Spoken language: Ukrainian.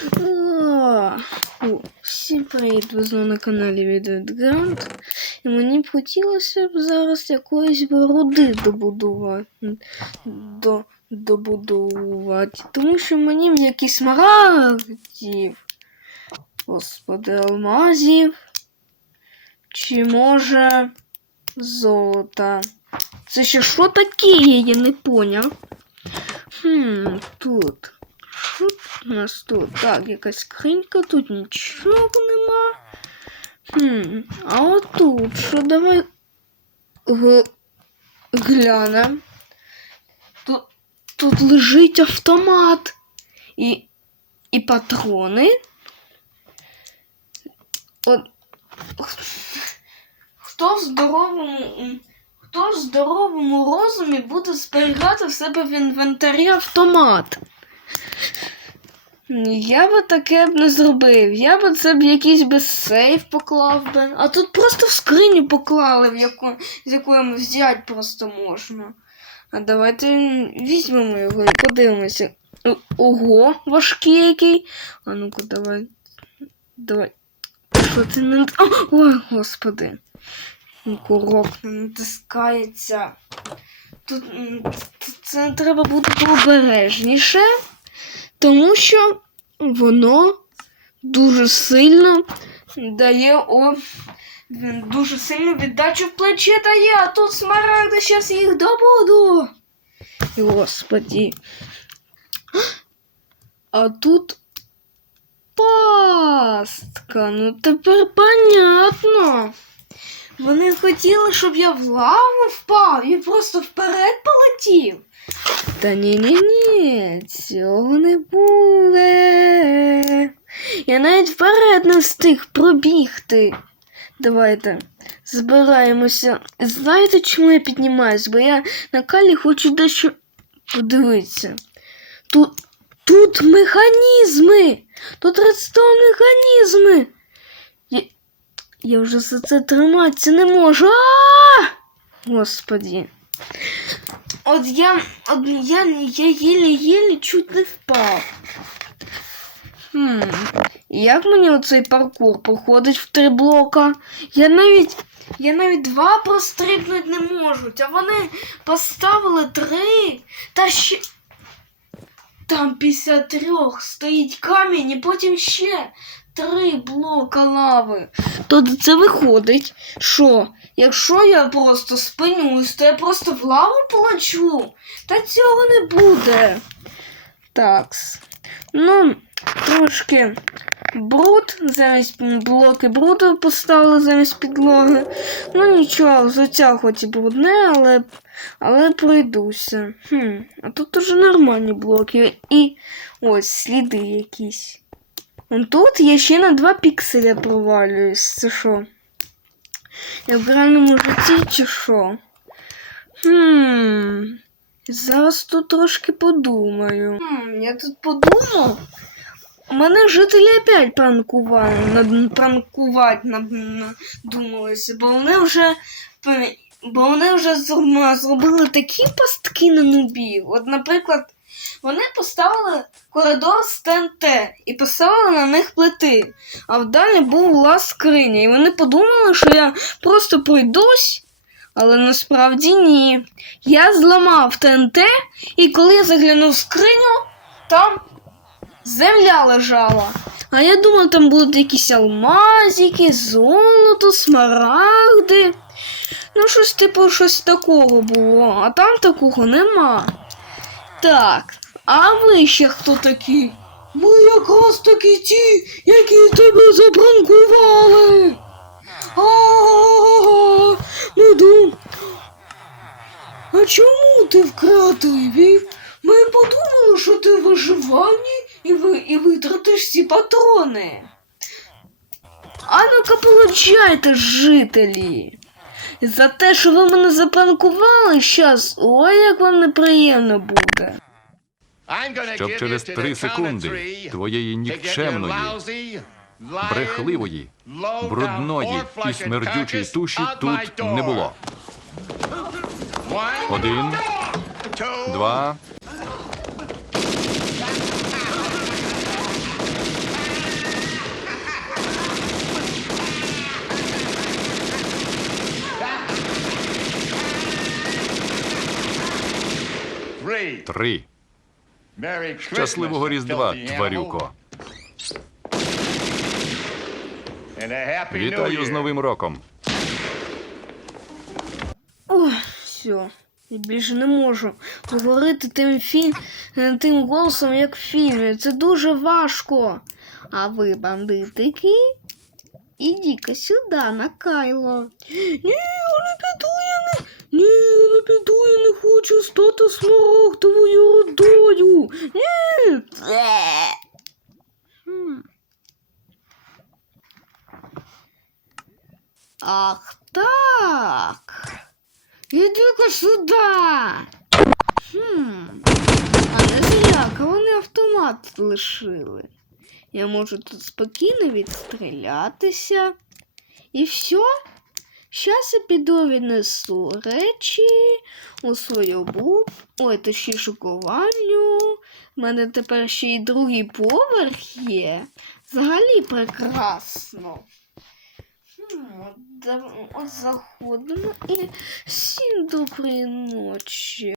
О, Всім привіт, ви знову на каналі від Грант. І мені б хотілося б зараз якоїсь руди добудувати. До, добудувати. Тому що мені б якісь смарагдів. Господи, алмазів. Чи може золота. Це ще що таке? Я не поняв. Хм, тут. У нас тут? Так, якась скринька, тут нічого нема. Хм, а отут що давай г... глянем. Тут, тут лежить автомат і, і патрони. От, хто в здоровому. Хто в здоровому розумі буде зберігати в себе в інвентарі автомат? Я би таке б не зробив. Я б це б якийсь би сейф поклав би. А тут просто в скриню поклали, в яку, з якої взяти просто можна. А давайте візьмемо його і подивимося. Ого, важкий який. А ну-ка, давай. Давай. Що ти не. Ой, господи. Курок не натискається. Тут це треба бути обережніше, тому що воно дуже сильно дає о. Дуже сильно віддачу в плече дає, а тут смарагди, зараз їх добуду. Господі. А тут пастка. Ну тепер понятно. Вони хотіли, щоб я в лаву впав і просто вперед полетів. Та ні-ні-ні, цього не буде. Я навіть вперед не встиг пробігти. Давайте збираємося. Знаєте, чому я піднімаюсь? Бо я на калі хочу дещо подивитися. Тут, тут механізми! Тут редстоун механізми! Я, я вже за це триматися не можу. А! Господі. От я, от я, я єлі-єлі чуть не впав. Хм. Як мені оцей паркур проходить в три блока? Я навіть. Я навіть два прострибнути не можуть, а вони поставили три. Та ще. Там після трьох стоїть камінь і потім ще три блока лави. То це виходить, що якщо я просто спинюсь, то я просто в лаву полечу. Та цього не буде. Такс. Ну, трошки бруд, замість блоки бруду поставили замість підлоги. Ну нічого, взуття хоч і брудне, але, але пройдуся. Хм, а тут уже нормальні блоки. І ось сліди якісь. Тут я ще на 2 пікселя провалююсь. Це що? Я в реальному житті чи що? Хм. Зараз тут трошки подумаю. Хм, я тут подумав. Мене жителі опять пранкували, пранкувати надумалися, бо вони вже бо вони вже зробили такі пастки на нубів. От, наприклад, вони поставили коридор з ТНТ і поставили на них плити. А вдалі був лаз скриня. І вони подумали, що я просто пройдусь, але насправді ні. Я зламав ТНТ, і коли я заглянув в скриню, там земля лежала. А я думав, там будуть якісь алмазики, золото, смарагди. Ну, щось типу щось такого було, а там такого нема. Так, а ви ще хто такі? Ми якраз таки ті, які тебе запранкували. А, ми дум. А чому ти в креативі? Ми подумали, що ти в виживанні і, ви, і витратиш всі патрони. А ну-ка получайте, жителі. За те, що ви мене запранкували щас, ой, як вам неприємно буде. щоб через три секунди твоєї нікчемної, брехливої, брудної і смердючої туші тут не було. Один, два. Три. Щасливого Різдва, тварюко. Вітаю з Новим роком. Ой, все. Я більше не можу говорити тим, фі... е, тим голосом, як в фільмі. Це дуже важко. А ви, бандитики, ідіть-ка сюди на Кайло. Ні, я не піду, я не. Ні, я не піду, я не хочу стати смарагдовою родою. Ні. Хм. Ах так. Іди-ка сюди. Хм. А не зряка, вони автомат лишили. Я можу тут спокійно відстрілятися. І все. Щас я піду віднесу речі у свою буб. Ой, точніше ковальню. У мене тепер ще й другий поверх є. Взагалі прекрасно. От заходимо і всім доброї ночі.